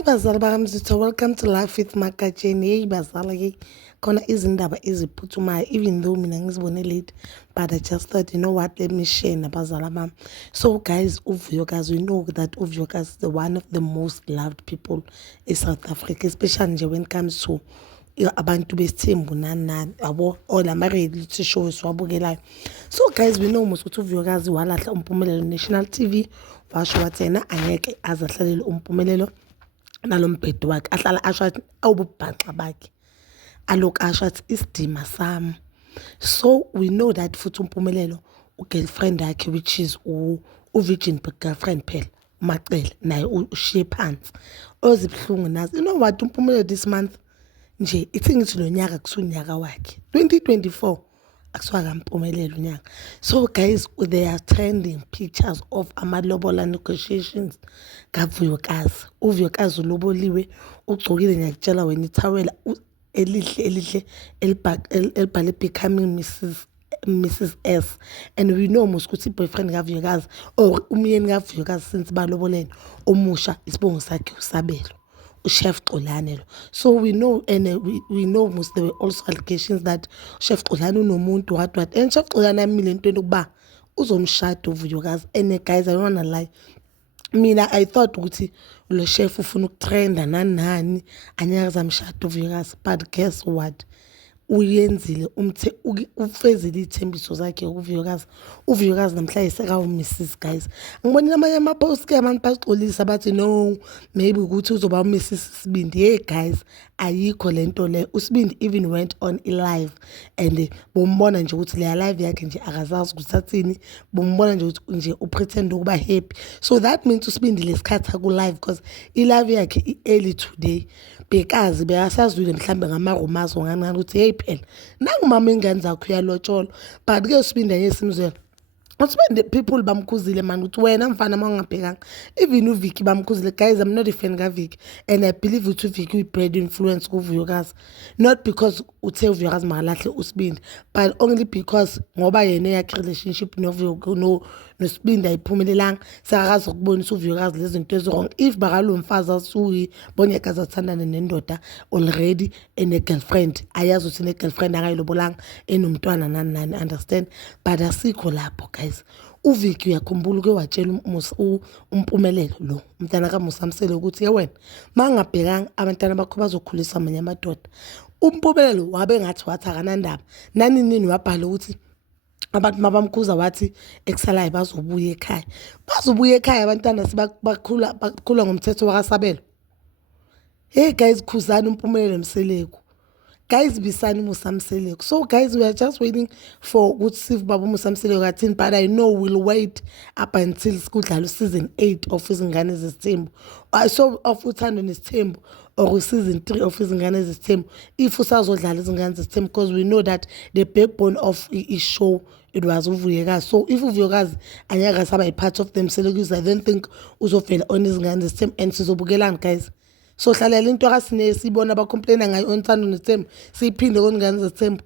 Hayi bazali bami sitho, welcome to Life with Makatsheni. Hey bazali, hey khona izindaba eziphuthumayo, even though mina ngizibone late, but I just thought, you know what, let me share nabazali bami. So guys, Uvuyokazi, we know that Uvuyokazi is one of the most loved people in South Africa, especially nje when it comes to abantu besithembu nani nani yabo, all ama-reality shows wabukelayo. So guys, we know mos ukuthi Uvuyokazi walahla umpumelelo national TV, washo wathi yena angeke aze ahlalele umpumelelo nalo mbhedo wakhe, ahlala asho athi awububhaxa bakhe, alokhu asho athi isidima sami. So we know that futhi umpumelelo ugirlfriend yakhe, which is u-virgin girlfriend phela, uMacele, naye ushiye phansi, ozibhlungu nazi. You know what, umpumelelo this month nje ithi ngithi lo nyaka kusunyaka wakhe 2024 akusiwa kampumelelo unyaka. So guys, they are trending pictures of amalobola negotiations kaVuyokazi. UVuyokazi uloboliwe, ugcokile ngiyakutshela wena ithawela elihle elibhale becoming Mrs. S, and we know mos ukuthi boyfriend kaVuyokazi or umyeni kaVuyokazi since balobolene omusha isibongo sakhe uSabelo, uChef Xolani lo. So we know, and we know most there were also allegations that Chef Xolani unomuntu what, and Chef Xolani amile into yokuba uzomshada uVuyokazi. And guys, I don't wanna lie, mina I thought ukuthi lo chef ufuna ukutrenda nani anyakaze amshada uVuyokazi, but guess what, uyenzile ufezile ithembiso zakhe uVuyokazi. UVuyokazi namhlanje sekawu-Mrs. guys. Ngibonile amanye ama-post-ke abantu baxolisa bathi no, maybe ukuthi uzoba u-Mrs. Sibindi. Hey guys, ayikho lento le. uSibindi even went on live, and bombona nje ukuthi leya live yakhe nje akazazi ukuthi athini, bombona nje ukuthi nje upretend ukuba happy. So that means uSibindi lesikhathi aku-live, because i-live yakhe i-early today, bekazi bekasazwile mhlambe ngama-rumors ngancane ukuthi hey phela nangumama ingane zakho uyalotsholwa. But-ke uSibindi anye simzwela but when the people bamkhuzile man ukuthi wena mfana mawungabhekanga, even uVicky bamkhuzile. Guys, I'm not a fan kaVicky, and I believe ukuthi uVicky uyi-bad influence kuVuyokazi, not because uthe uVuyokazi makalahle uSibindi, but only because ngoba yena yakhe relationship noSibindi ayiphumelelanga, sekakazi ukubonisa uVuyokazi lezi zinto ezi-wrong. If bakalo mfazi asuyi bonyakazi athandane nendoda already ene-girlfriend, ayazi ukuthi ne-girlfriend akayilobolanga enomntwana nani understand, but asikho lapho guys. uVicky uyakhumbula uke watshela umpumelelo lo umntana kaMusamsele ukuthi ye wena mangabhekanga abantwana bakho bazokhulisa amanye amadoda. Umpumelelo wabe ngathi wathi akanandaba nini wabhala ukuthi abantu mabamkhuza wathi ekusalayo bazobuya ekhaya abantwana bakhula ngomthetho wakaSabelo. Hey guys, khuzani umpumelelo Mseleko. Guys, bisani Musamseleko. So guys, we are just waiting for ukuthi sive baba Musamseleko athini, but I know we'll wait up until kudlala season 8 of Izingane Zesithembu. So of Uthando Nesithembu, or season 3 of Izingane Zesithembu, if usazodlala Izingane Zesithembu, because we know that the backbone of his show it was uVuyokazi. So if uVuyokazi anyaka saba a part of themselves, I don't think uzofela on Izingane Zesithembu and sizobukelana guys. So hlalela into akasine sibona abacomplaina ngayo Uthando Nesithembu siphinde koningane Zesithembu.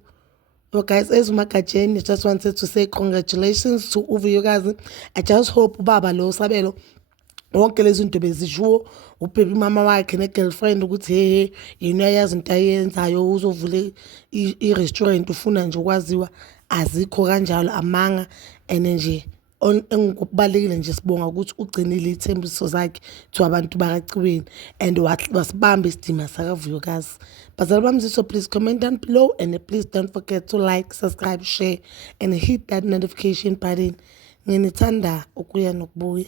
So guys, as uMakatsheni, I just wanted to say congratulations to uVuyokazi. I just hope ubaba lo Sabelo wonke lezi zinto bezisho ubaby mama wakhe ne-girlfriend ukuthi hey yena uyayazi into ayenzayo, uzovula i-restaurant ufuna nje ukwaziwa, azikho kanjalo amanga. And nje engikubalekile nje sibonga ukuthi ugcinile ithembiso zakhe to abantu bakaCiweni and wasibamba isidima sakaVuyokazi. Bazali bami, so please comment down below, and please don't forget to like, subscribe, share and hit that notification button. Nginithanda ukuya nokubuya.